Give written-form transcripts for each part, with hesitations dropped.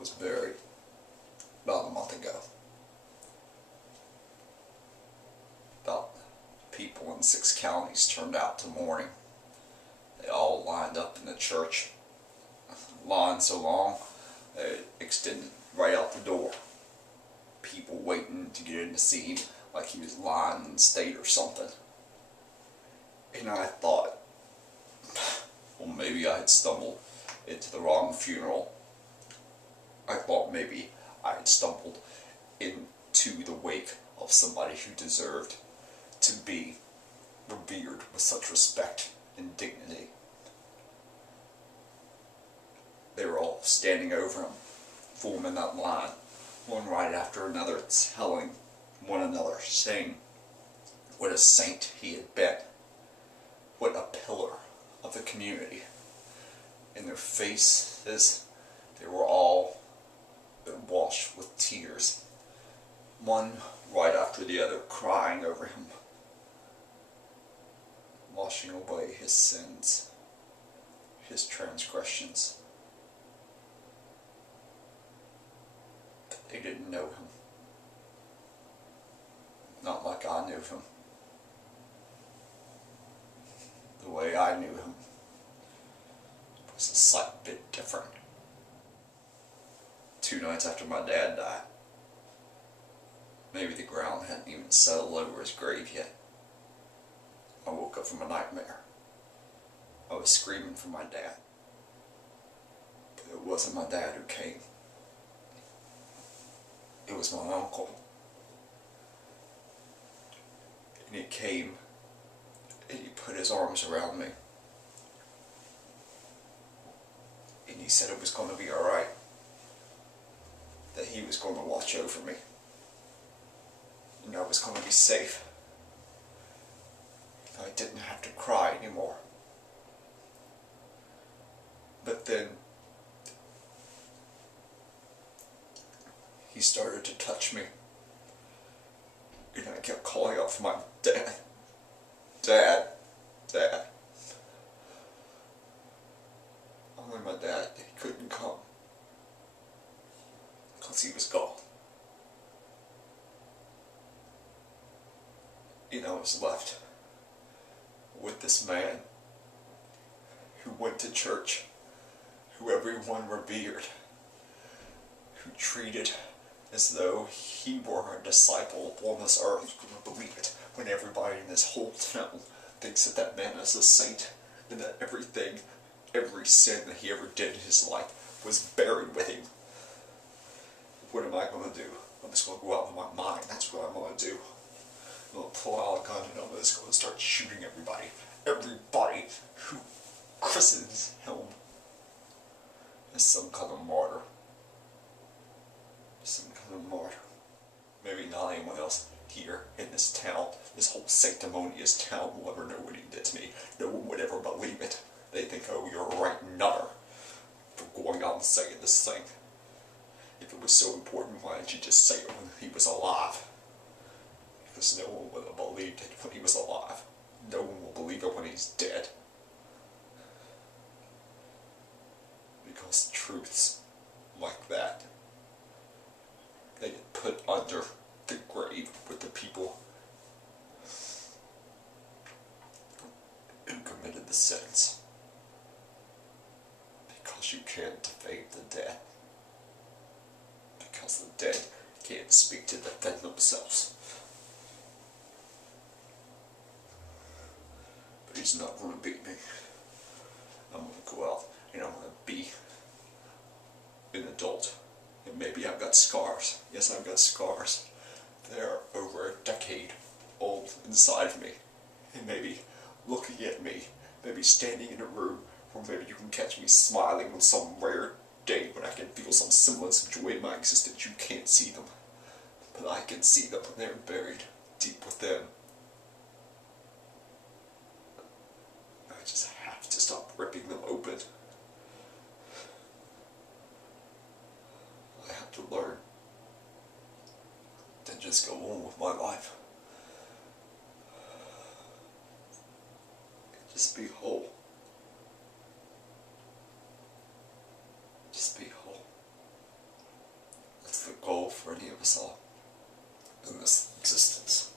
was buried about a month ago. About people in 6 counties turned out to mourning. They all lined up in the church. Line so long, it extended right out the door. People waiting to get in to see him like he was lying in the state or something. And I thought, well, maybe I had stumbled into the wrong funeral. I thought maybe I had stumbled into the wake of somebody who deserved to be revered with such respect and dignity. They were all standing over him, forming that line, one right after another, telling one another, saying what a saint he had been, what a pillar of the community. In their faces, they were all washed with tears, one right after the other, crying over him, washing away his sins, his transgressions. But they didn't know him. Not like I knew him. The way I knew him was a slight bit different. 2 nights after my dad died, maybe the ground hadn't even settled over his grave yet, I woke up from a nightmare. I was screaming for my dad, but it wasn't my dad who came. It was my uncle. And he came and he put his arms around me. And he said it was going to be alright. That he was going to watch over me. And I was going to be safe. And I didn't have to cry anymore. But then he started to touch me. And I kept calling out for my dad. Dad. Dad. Only my dad, he couldn't come. Because he was gone. And I was left with this man who went to church, who everyone revered, who treated as though he were a disciple upon this earth. You couldn't believe it when everybody in this whole town thinks that that man is a saint, and that everything, every sin that he ever did in his life was buried with him. What am I going to do? I'm just going to go out with my mind. That's what I'm going to do. I'm going to pull out a gun and I'm just going to start shooting everybody. Everybody who christens him as some kind of martyr. Some kind of martyr. Maybe not anyone else here in this town, this whole sanctimonious town, will ever know what he did to me. No one would ever believe it. They think, oh, you're a right nutter for going out and saying this thing. If it was so important, why didn't you just say it when he was alive? Because no one would have believed it when he was alive. No one will believe it when he's dead. Because truths like that, they get put under the grave with the people who committed the sins. Because you can't defame the dead. Because the dead can't speak to defend themselves. But he's not going to beat me. I'm going to go out and I'm going to be an adult. And maybe I've got scars. Yes, I've got scars. They're over a decade old inside of me. And maybe looking at me, maybe standing in a room, or maybe you can catch me smiling on some rare day when I can feel some semblance of joy in my existence. You can't see them, but I can see them, and they're buried deep within. I just have to stop ripping them open. I have to learn to just go on with my life. Just be whole. Just be whole. for any of us all in this existence.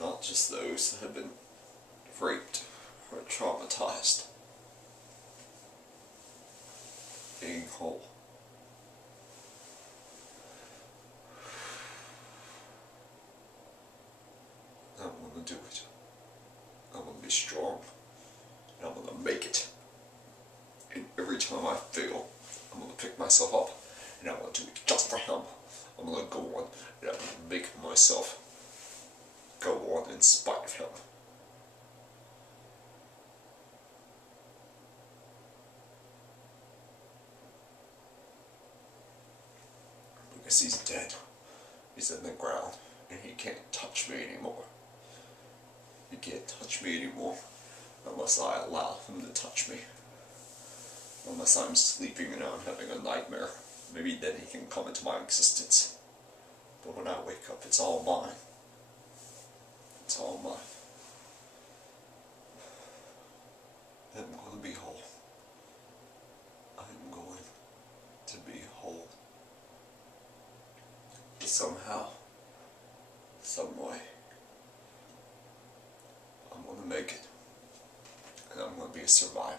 Not just those that have been raped or traumatized. Being whole. I want to do it. I want to be strong. And I want to make it. And every time I fail, I'm going to pick myself up. And I want to do it just for him. I'm going to go on and I'm going to make myself go on in spite of him. Because he's dead. He's in the ground. And he can't touch me anymore. He can't touch me anymore unless I allow him to touch me. Unless I'm sleeping and I'm having a nightmare. Maybe then he can come into my existence. But when I wake up, it's all mine. It's all mine. I'm going to be whole. I'm going to be whole. Somehow, some way, I'm going to make it. And I'm going to be a survivor.